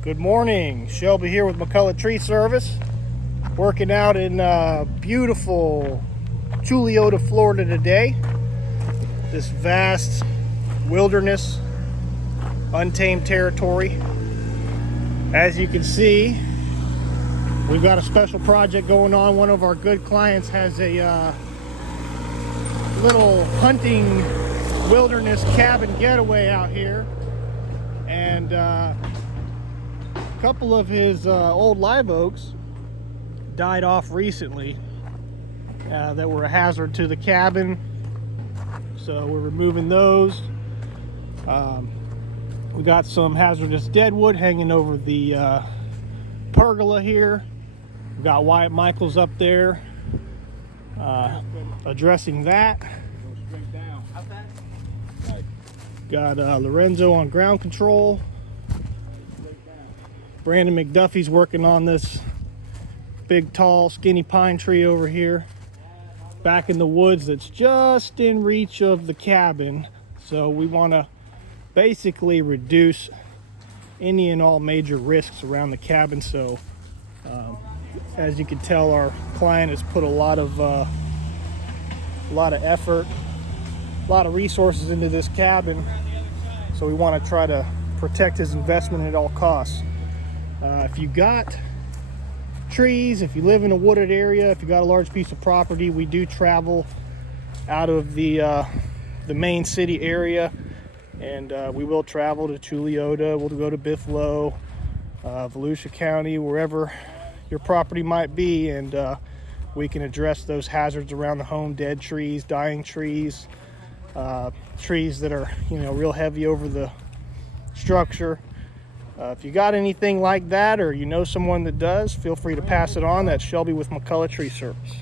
Good morning, Shelby here with McCullough Tree Service, working out in beautiful Chuluota, Florida today. This vast wilderness, untamed territory. As you can see, we've got a special project going on. One of our good clients has a little hunting wilderness cabin getaway out here, and a couple of his old live oaks died off recently that were a hazard to the cabin, so we're removing those. We got some hazardous deadwood hanging over the pergola here. We got Wyatt Michaels up there addressing that. Got Lorenzo on ground control. Brandon McDuffie's working on this big, tall, skinny pine tree over here back in the woods that's just in reach of the cabin. So we want to basically reduce any and all major risks around the cabin. So as you can tell, our client has put a lot of effort, a lot of resources into this cabin, so we want to try to protect his investment at all costs. If you got trees, if you live in a wooded area, if you got a large piece of property, we do travel out of the main city area, and we will travel to Chuluota, we'll go to Buffalo, Volusia County, wherever your property might be, and we can address those hazards around the home: dead trees, dying trees, trees that are, real heavy over the structure. If you got anything like that, or you know someone that does, feel free to pass it on. That's Shelby with McCullough Tree Service.